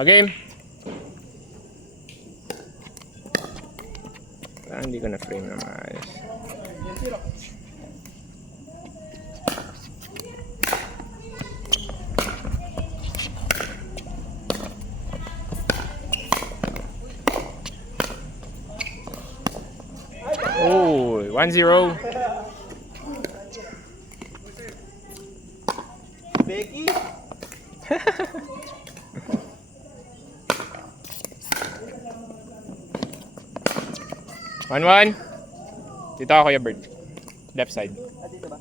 Game. Parang hindi ko na frame na maayos. Oh, 1-0. Becky. 1-1. Dito ako, Kuya Bert. Left side. Dito ba?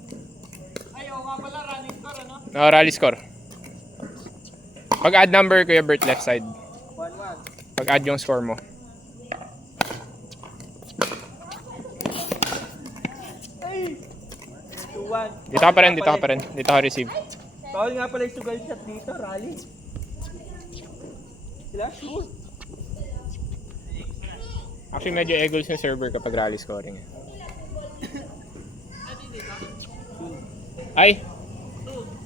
Ay, oo nga pala, running score, ano? No, rally score. Pag add number, Kuya Bert, left side. 1-1. Pag add yung score mo. Ay! 2-1. Dito ka pa rin, dito ka pa rin. Dito ka receive. Bawal nga pala yung sugal shot dito, rally. Sila, shoot. Actually, medyo eagles yung server kapag rally scoring. Ay!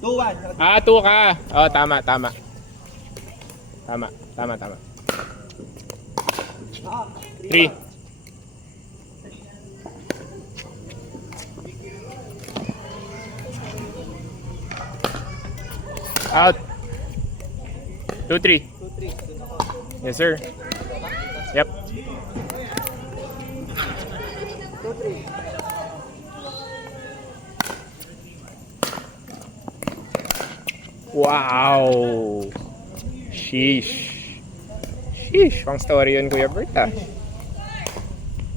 2-1. 2 ka! Oh, tama, tama. Tama, tama, tama. 3. Out. 2-3. 2-3. Yes, sir. Yep. 2-3. Wow! Sheesh. Sheesh. Pang story yun, Kuya Bert, ah.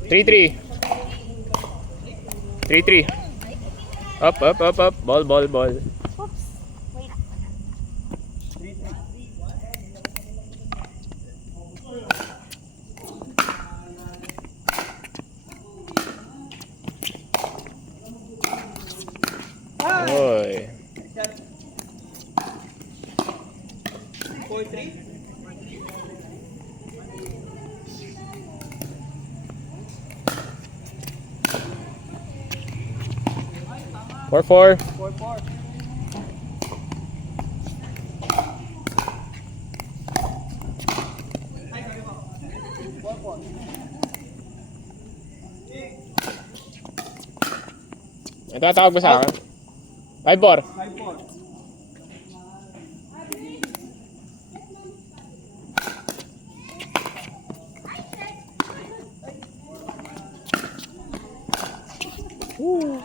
3-3. 3-3. Up, up, up, up. Ball, ball, ball. Oy. 4-3. 4-4. 4-4. Ito tatawag mo sa akin. 5-4. 5-4. Woo.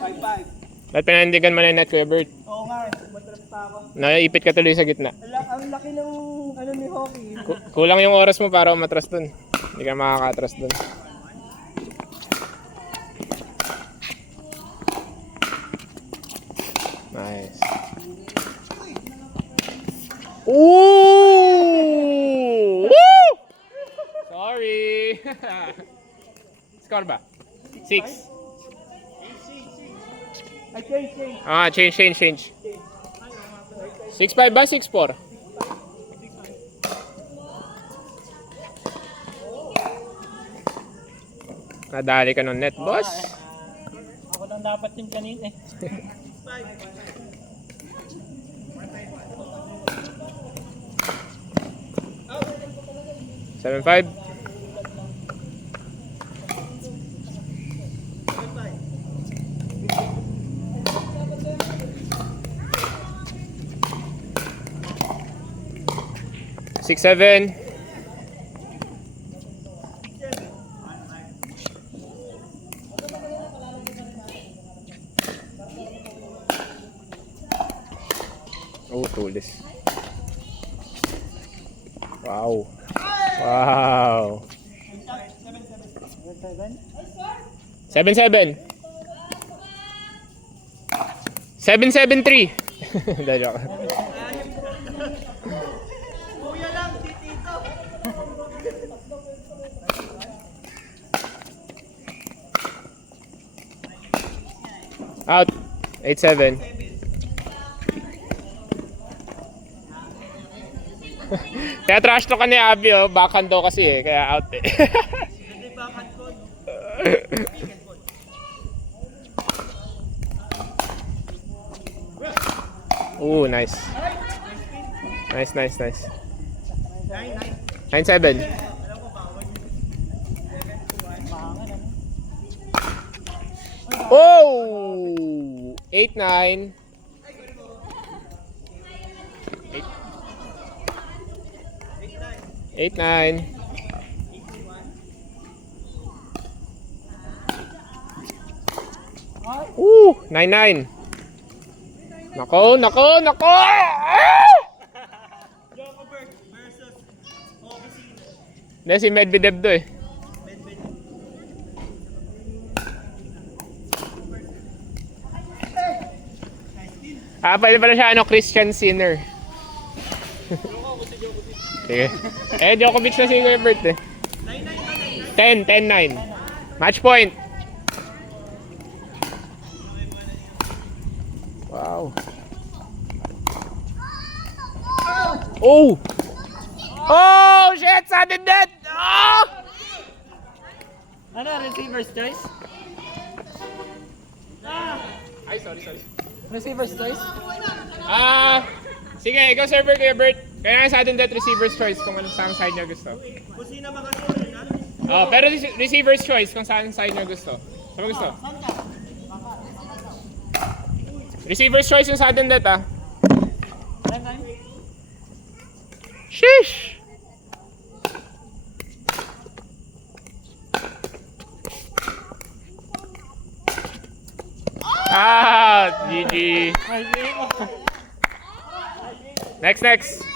5-5. Ba't pinanindigan mo na yung net, Kuya Bert? Oo nga, matras pa ako. Naipit ka tuloy sa gitna. Ang laki ng ano ni Hockey. Kulang yung oras mo para umatras dun. Hindi ka makakatras dun. Nice. Ooh! Woo! Sorry. Score ba? 6. Ay, change. Change. 6-5 ba? 6-4? Nadali ka ng net, boss. Ako lang dapat yung kanina eh. 7-5. 6-7. Oh, tulis. Wow. Wow. 7-7. 7-7-3. Dali ako. Kuya lang, titito. Out. 8-7. Kaya trash to ka ni Abby, oh. Backhand daw kasi eh. Kaya out eh. Hindi ba kankod? Ooh, nice. Nice. 9-7. Oh! 8-9. 8-9. Ooh! 9-9. Nako, nako, nako! Ah! Djokovic versus Obisin. Hindi, si Medvedev to eh. Pwede pala siya Christian Sinner. Sige. Djokovic na si Kuya Bert eh. 10-9. Match point. Wow. Oh! Oh, shit! Sudden death! Oh! Ano, receiver's choice? Ay, sorry. Receiver's choice? Sige, ikaw server Kuya Bert. Kaya nga sudden death receiver's choice kung anong saan side niya gusto. Kung sino makasulit ha? Pero receiver's choice kung saan side niya gusto. Saan mo gusto? Receiver's choice yung sudden death ah. Sheesh! GG. Ay, Next.